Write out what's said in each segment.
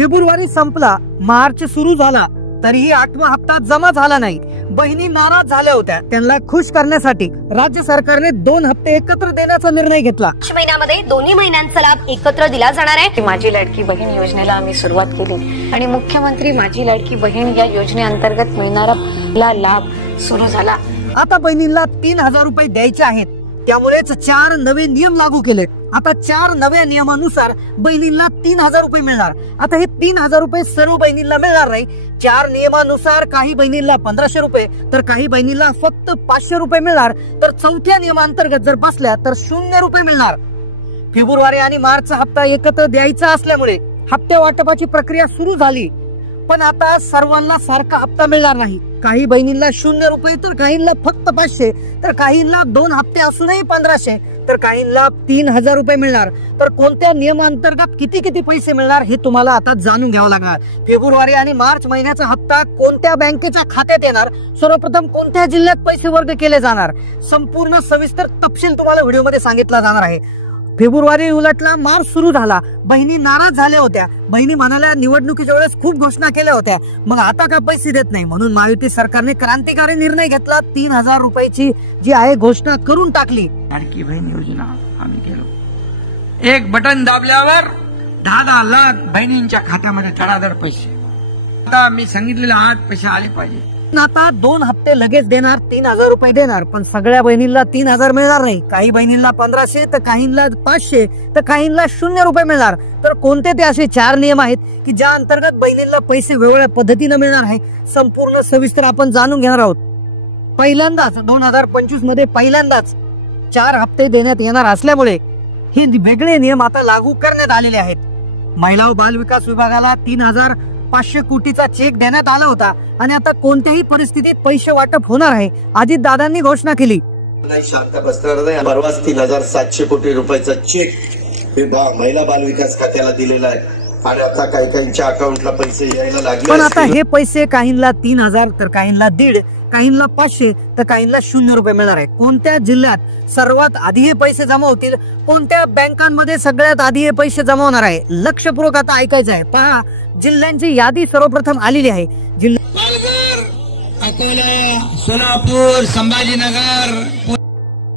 February संपला, मार्च सुरू झाला तरीही 8वा हप्ता जमा झाला नाही। बहिणी नाराज झाल्या होत्या, त्यांना खुश करण्यासाठी राज्य सरकारने 2 हप्ते एकत्र देण्याचा निर्णय घेतला। मार्च महिन्यामध्ये दोन्ही महिन्यांचा लाभ एकत्र दिला जाणार आहे। माझी लाडकी बहीण योजनेला आम्ही सुरुवात केली आणि मुख्यमंत्री माझी लाडकी बहीण या योजनेअंतर्गत मिळणारा लाभ सुरू झाला। आता बहिणींना 3000 रुपये द्यायचे आहेत, त्यामुळेच 4 नवे नियम लागू केले। आता 4 नव्या नियमानुसार बहिणींना 3000 रुपये मिळणार। आता हे 3000 रुपये सर्व बहिणींना मिळणार नाही। 4 नियमानुसार काही बहिणींना 1500 रुपये तर काही बहिणींना फक्त 500 रुपये मिळणार। तर 4थ्या नियमांतर्गत जर बसल्या तर 0 रुपये मिळणार। फेब्रुवारी आणि मार्च हप्ता एकत्र द्यायचा असल्यामुळे हप्ते वाटपाची प्रक्रिया सुरू झाली, पण आता सर्वांना सारखा हप्ता मिळणार नाही। काही बहिणींना 0 रुपये तर काहींना फक्त 500, तर काहींना 2 हप्ते असूनही 1500, तर काहींना 3000 रुपये मिळणार। तर कोणत्या नियमांतर्गत किती पैसे मिळणार हे तुम्हाला आता जाणून घ्यावं लागणार। फेब्रुवारी आणि मार्च महिन्याचा हप्ता कोणत्या बँकेच्या खात्यात येणार, सर्वप्रथम कोणत्या जिल्ह्यात पैसे वर्ग केले जाणार, संपूर्ण सविस्तर तपशील तुम्हाला व्हिडिओमध्ये सांगितला जाणार आहे। फेब्रुवारी उलटला, मार्च सुरू झाला, बहिणी नाराज झाल्या होत्या। बहिणी म्हणाल्या निवडणुकीच्या वेळेस खूप घोषणा केल्या होत्या, मग आता का पैसे देत नाही, म्हणून महायुती सरकारने क्रांतिकारी निर्णय घेतला। 3000 रुपयाची जी आहे घोषणा करून टाकली। लाडकी बहीण योजना आम्ही केलो, एक बटन दाबल्यावर 10 लाख बहिणींच्या खात्यामध्ये धडाधड पैसे। आता मी सांगितलेले 8 पैसे आले पाहिजे। आता 2 हप्ते लगेच देणार, 3000 रुपये देणार, पण सगळ्या बहिणींना 3000 मिळणार नाही। काही बहिणींना 1500, तर काहींना 500, तर काहींना 0 रुपये मिळणार। तर कोणते ते असे 4 नियम आहेत की ज्या अंतर्गत बहिणींना पैसे वेगवेगळ्या पद्धतीने मिळणार आहे, संपूर्ण सविस्तर आपण जाणून घेणार आहोत। पहिल्यांदाच 2025 मध्ये पहिल्यांदाच 4 हप्ते देण्यात येणार असल्यामुळे हे वेगळे नियम आता लागू करण्यात आलेले आहेत। महिला व बाल विकास विभागाला 3500 कोटीचा चेक देण्यात आला होता आणि आता कोणत्याही परिस्थितीत पैसे वाटप होणार आहे, अजित दादांनी घोषणा केली। नाही शांत बसणार नाही। परवाच 3700 कोटी रुपयाचा चेक महिला बाल विकास खात्याला दिलेला आहे आणि आता काहींच्या अकाउंटला पैसे यायला लागले। पण आता हे पैसे काहींना 3000, तर काहींना 1.5, काहींना 500, तर काहींना 0 रुपये मिळणार आहे। कोणत्या जिल्ह्यात सर्वात आधी हे पैसे जमा होतील, कोणत्या बँकांमध्ये सगळ्यात आधी हे पैसे जमा होणार आहे, लक्षपूर्वक आता ऐकायचं आहे। पहा, जिल्ह्यांची यादी सर्वप्रथम आलेली आहे। पालघर, अकोला, सोलापूर, संभाजीनगर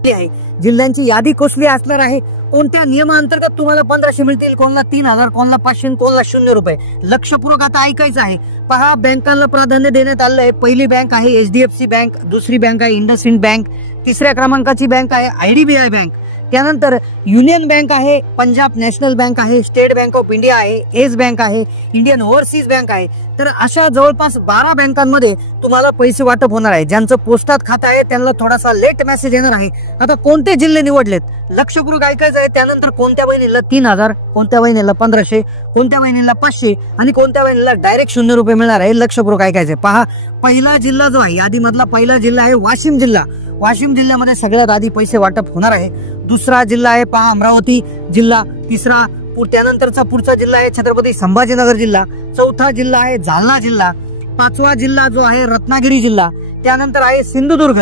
आहे। जिल्ह्यांची यादी कसली असणार आहे, कोणत्या नियमांतर्गत तुम्हाला 1500 मिळतील, कोणाला 3000, कोणाला 500, कोणाला 0 रुपये। लक्षपूर्वक आता ऐकायचं आहे। पहा, बँकांना प्राधान्य देण्यात आलं आहे। पहिली बँक आहे HDFC बँक, दुसरी बँक आहे इंडसइंड बँक, तिसऱ्या क्रमांकाची बँक आहे IDBI बँक, त्यानंतर युनियन बँक आहे, पंजाब नॅशनल बँक आहे, स्टेट बँक ऑफ इंडिया आहे, येस बँक आहे, इंडियन ओव्हरसीज बँक आहे। तर अशा जवळपास 12 बँकांमध्ये तुम्हाला पैसे वाटप होणार आहे। ज्यांचं पोस्टात खातं आहे त्यांना थोडासा लेट मेसेज येणार आहे। आता कोणते जिल्हे निवडलेत, लक्षपूर्वक ऐकायचं आहे। त्यानंतर कोणत्या बहिणीला 3000, कोणत्या बहिणीला 1500, कोणत्या बहिणीला 500 आणि कोणत्या बहिणीला डायरेक्ट 0 रुपये मिळणार आहे, लक्षपूर्वक ऐकायचंय। पहा, पहिला जिल्हा जो आहे यादीमधला पहिला जिल्हा आहे वाशिम जिल्हा। वाशिम जिल्ह्यामध्ये सगळ्यात आधी पैसे वाटप होणार आहे। दुसरा जिल्हा आहे पहा अमरावती जिल्हा, तिसरा त्यानंतरचा पुढचा जिल्हा आहे छत्रपती संभाजीनगर जिल्हा, चौथा जिल्हा आहे जालना जिल्हा, 5वा जिल्हा जो आहे रत्नागिरी जिल्हा, त्यानंतर आहे सिंधुदुर्ग,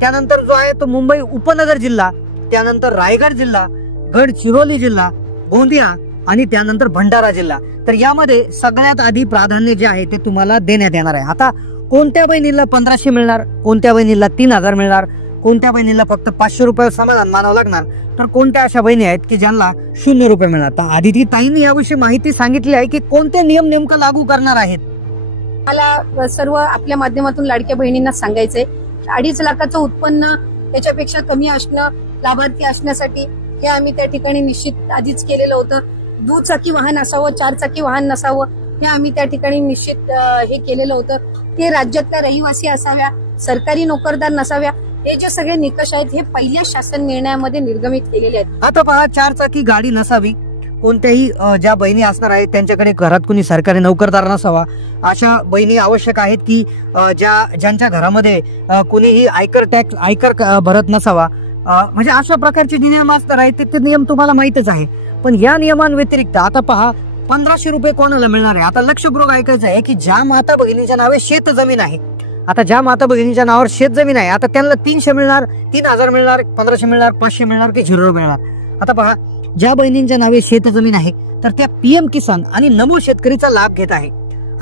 त्यानंतर जो आहे तो मुंबई उपनगर जिल्हा, त्यानंतर रायगड जिल्हा, गडचिरोली जिल्हा, गोंदिया आणि त्यानंतर भंडारा जिल्हा। तर यामध्ये सगळ्यात आधी प्राधान्य जे आहे ते तुम्हाला देण्यात येणार आहे। आता कोणत्या बहिणीला 1500 मिळणार, कोणत्या बहिणीला 3000 मिळणार, कोणत्या बहिणीला फक्त 500 रुपये समाधान मानावं लागणार, तर कोणत्या अशा बहिणी आहेत की ज्यांना 0 रुपये मिळणार। तर आदिती ताईंनी याविषयी माहिती सांगितली आहे की कोणते नियम नेमकं लागू करणार आहेत। मला सर्व आपल्या माध्यमातून लाडक्या बहिणींना सांगायचंय, 2.5 लाखाचं उत्पन्न त्याच्यापेक्षा कमी असणं, लाभार्थी असण्यासाठी हे आम्ही त्या ठिकाणी निश्चित आधीच केलेलं होतं। दुचाकी वाहन असावं, 4 चाकी वाहन नसावं, हे आम्ही त्या ठिकाणी निश्चित हे केलेलं होतं। ते राज्यातल्या रहिवासी असाव्या, सरकारी नोकरदार नसाव्या, हे जे सगळे निकष आहेत हे पहिल्या शासन निर्णयामध्ये निर्गमित केलेले आहेत। आता पहा, 4 चाकी गाडी नसावी, कोणत्याही ज्या बहिणी असणार आहेत त्यांच्याकडे घरात कोणी सरकारी नोकरदार नसावा, अशा बहिणी आवश्यक आहेत की ज्यांच्या घरामध्ये कोणीही आयकर भरत नसावा, म्हणजे अशा प्रकारचे नियम असणार आहेत। ते नियम तुम्हाला माहितच आहे। पण या नियमांव्यतिरिक्त आता पहा, 1500 रुपये कोणाला मिळणार आहे। आता लक्षपूर्वक ऐकायचं आहे की ज्या माता भगिनीच्या नावे शेत जमीन आहे, आता ज्या माता भगिनीच्या नावावर शेत जमीन आहे, आता त्यांना 300 मिळणार, 3000 मिळणार, 1500 मिळणार, 500 मिळणार की 0 मिळणार। आता पहा, ज्या बहिणींच्या नावे शेतजमीन आहे तर त्या पीएम किसान आणि नमो शेतकरीचा लाभ घेत आहे.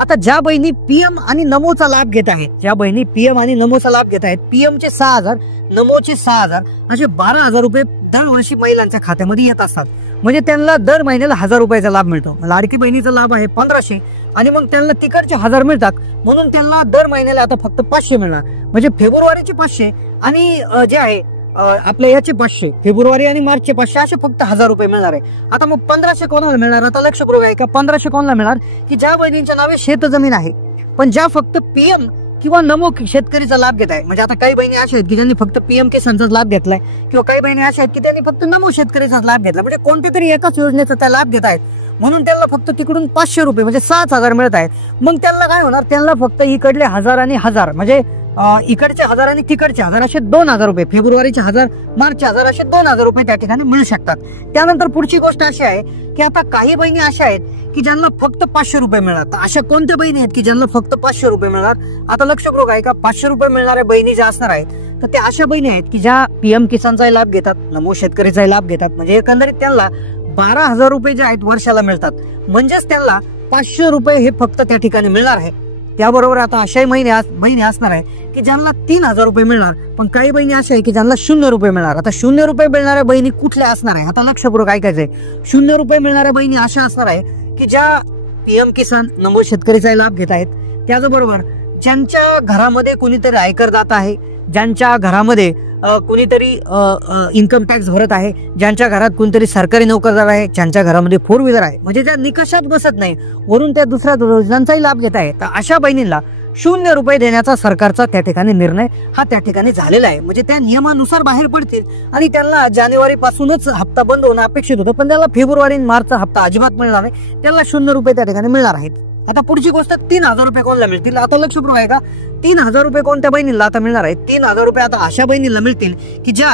आता ज्या बहिणी पीएम आणि नमोचा लाभ घेत आहेत, ज्या बहिणी पीएम आणि नमोचा लाभ घेत आहेत, पीएमचे 6,000, नमोचे 6,000 असे 12,000 रुपये दरवर्षी महिलांच्या खात्यामध्ये येत असतात. म्हणजे त्यांना दर महिन्याला 1,000 रुपयाचा लाभ मिळतो. लाडकी बहिणीचा लाभ आहे 1,500 आणि मग त्यांना तिकडचे 1,000 मिळतात, म्हणून त्यांना दर महिन्याला आता फक्त 500 मिळणार. म्हणजे फेब्रुवारीचे 500 आणि जे आहे आपल्या याचे 500, फेब्रुवारी आणि मार्चचे 500 असे फक्त 1,000 रुपये मिळणार आहे. आता मग 1,500 कोणाला मिळणार? आता लक्ष करू का 1,500 कोणाला मिळणार? की ज्या बहिणींच्या नावे शेतजमीन आहे पण ज्या फक्त पीएम किंवा नमो शेतकरीचा लाभ घेत आहे. म्हणजे आता काही बहिणी अशा आहेत की ज्यांनी फक्त पीएम किसानचा लाभ घेतलाय किंवा काही बहिणी अशा आहेत की त्यांनी फक्त नमो शेतकरीचा लाभ घेतला. म्हणजे कोणत्या तरी एकाच योजनेचा त्या लाभ घेत आहेत, म्हणून त्यांना फक्त तिकडून 500 रुपये म्हणजे 7,000 मिळत आहेत. मग त्यांना काय होणार? त्यांना फक्त इकडले 1,000 आणि 1,000 म्हणजे इकडचे 1,000 आणि तिकडचे 1,000 असे 2,000 रुपये, फेब्रुवारीचे 1,000, मार्चचे 1,000 असे 2,000 रुपये त्या ठिकाणी मिळू शकतात. त्यानंतर पुढची गोष्ट अशी आहे की आता काही बहिणी अशा आहेत की ज्यांना फक्त 500 रुपये मिळतात. अशा कोणत्या बहिणी आहेत की ज्यांना फक्त 500 रुपये मिळणार? आता लक्षपूर्वक आहे का, 500 रुपये मिळणाऱ्या बहिणी ज्या असणार आहेत तर त्या अशा बहिणी आहेत की ज्या पीएम किसानचाही लाभ घेतात, नमो शेतकरीचाही लाभ घेतात. म्हणजे एकंदरीत त्यांना 12,000 रुपये जे आहेत वर्षाला मिळतात. म्हणजेच त्यांना 500 रुपये हे फक्त त्या ठिकाणी मिळणार आहे. त्याबरोबर आता अशाही बहिणी असणार आहे की ज्यांना 3,000 रुपये मिळणार, पण काही बहिणी अशा आहे की ज्यांना 0 रुपये मिळणार. आता 0 रुपये मिळणाऱ्या बहिणी कुठल्या असणार आहे? आता लक्षपूर्वक ऐकायचंय. 0 रुपये मिळणाऱ्या बहिणी अशा असणार आहे की ज्या पीएम किसान नमो शेतकरीचा लाभ घेत आहेत, त्याचबरोबर ज्यांच्या घरामध्ये कोणीतरी आयकरदाता आहे, ज्यांच्या घरामध्ये कोणीतरी इन्कम टॅक्स भरत आहे, ज्यांच्या घरात कोणतरी सरकारी नोकरदार आहे, ज्यांच्या घरामध्ये 4 व्हीलर आहे, म्हणजे त्या निकषात बसत नाही, वरून त्या दुसऱ्या योजनांचाही लाभ घेत आहे. तर अशा बहिणींना 0 रुपये देण्याचा सरकारचा त्या ठिकाणी निर्णय हा त्या ठिकाणी झालेला आहे. म्हणजे त्या नियमानुसार बाहेर पडतील आणि त्यांना जानेवारी पासूनच हप्ता बंद होणं अपेक्षित होतं, पण त्याला फेब्रुवारी आणि मार्चचा हप्ता अजिबात मिळणार नाही. त्याला 0 रुपये त्या ठिकाणी मिळणार आहेत. आता पुढची गोष्ट 3,000 रुपये कोणाला मिळतील? आता लक्षपूर्वक आहे का, 3,000 रुपये कोणत्या बहिणीला आता मिळणार आहेत? 3,000 रुपये आता अशा बहिणीला मिळतील की ज्या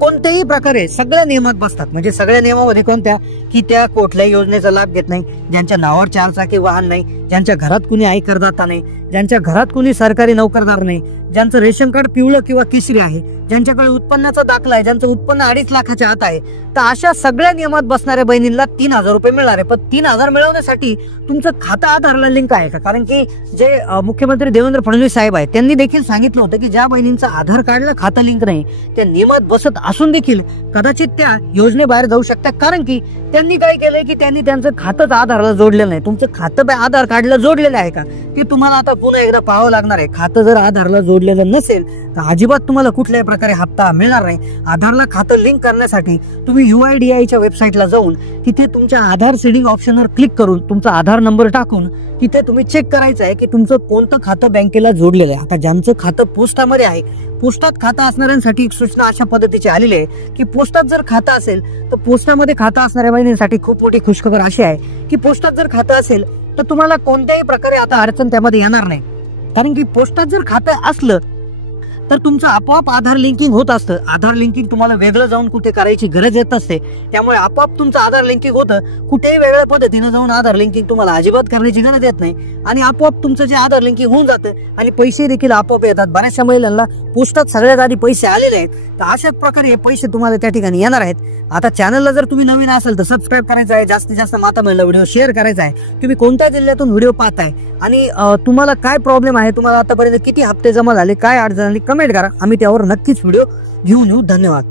कोणत्याही प्रकारे सगळ्या नियमात बसतात. म्हणजे सगळ्या नियमामध्ये कोणत्या? की त्या कुठल्याही योजनेचा लाभ घेत नाही, ज्यांच्या नावावर 4 चाकी वाहन नाही, ज्यांच्या घरात कुणी आयकरदाता नाही, ज्यांच्या घरात कुणी सरकारी नोकरदार नाही, ज्यांचं रेशन कार्ड पिवळं किंवा केशरी आहे, ज्यांच्याकडे उत्पन्नाचा दाखला आहे, ज्यांचं उत्पन्न 2.5 लाखाच्या आत आहे. तर अशा सगळ्या नियमात बसणाऱ्या बहिणींना 3,000 रुपये मिळणार आहे. पण 3,000 मिळवण्यासाठी तुमचं खातं आधारला लिंक आहे का? कारण की जे मुख्यमंत्री देवेंद्र फडणवीस साहेब आहेत त्यांनी देखील सांगितलं होतं की ज्या बहिणींचं आधार कार्डला खातं लिंक नाही, त्या नियमात बसत असून देखील कदाचित त्या योजनेबाहेर जाऊ शकतात. कारण की त्यांनी काय केलंय की त्यांनी त्यांचं खातंच आधारला जोडलेलं नाही. तुमचं खातं आधार कार्डला जोडलेलं आहे का ते तुम्हाला आता पुन्हा एकदा पाहावं लागणार आहे. खातं जर आधारला जोडलेलं नसेल तर अजिबात तुम्हाला कुठल्याही प्रकारे हप्ता मिळणार नाही. आधारला खातं लिंक करण्यासाठी तुम्ही UIDAIच्या वेबसाईटला जाऊन तिथे तुमच्या आधार सीडिंग ऑप्शनवर क्लिक करून तुमचा आधार नंबर टाकून तिथे तुम्ही चेक करायचं आहे की तुमचं कोणतं खातं बँकेला जोडलेलं आहे. आता ज्यांचं खातं पोस्टामध्ये आहे, पोस्टात खातं असणाऱ्यांसाठी एक सूचना अशा पद्धतीची आलेली आहे की पोस्टात जर खातं असेल तर पोस्टामध्ये खातं असणाऱ्या बहिणींसाठी खूप मोठी खुशखबर अशी आहे की पोस्टात जर खातं असेल तर तुम्हाला कोणत्याही प्रकारे आता अडचण त्यामध्ये येणार नाही. कारण की पोस्टात जर खातं असलं तर तुमचं आपोआप आधार लिंकिंग होत असतं. आधार लिंकिंग तुम्हाला वेगळं जाऊन कुठे करायची गरज येत असते, त्यामुळे आपोआप तुमचं आधार लिंकिंग होतं. कुठेही वेगळ्या पद्धतीनं जाऊन आधार लिंकिंग तुम्हाला अजिबात करण्याची गरज येत नाही आणि आपोआप तुमचं जे आधार लिंकिंग होऊन जातं आणि पैसे देखील आपोआप येतात. बऱ्याचशा महिलांना पोस्टात सगळ्यात आधी पैसे आलेले आहेत, तर अशाच प्रकारे हे पैसे तुम्हाला त्या ठिकाणी येणार आहेत. आता चॅनलला जर तुम्ही नवीन असाल तर सबस्क्राईब करायचं आहे, जास्तीत जास्त माता महिला व्हिडिओ शेअर करायचा आहे. तुम्ही कोणत्या जिल्ह्यातून व्हिडिओ पाहताय आणि तुम्हाला काय प्रॉब्लेम आहे, तुम्हाला आतापर्यंत किती हप्ते जमा झाले, काय अडचण आली, कमेंट करा. आम्ही त्यावर नक्कीच व्हिडिओ घेऊन येऊ. धन्यवाद.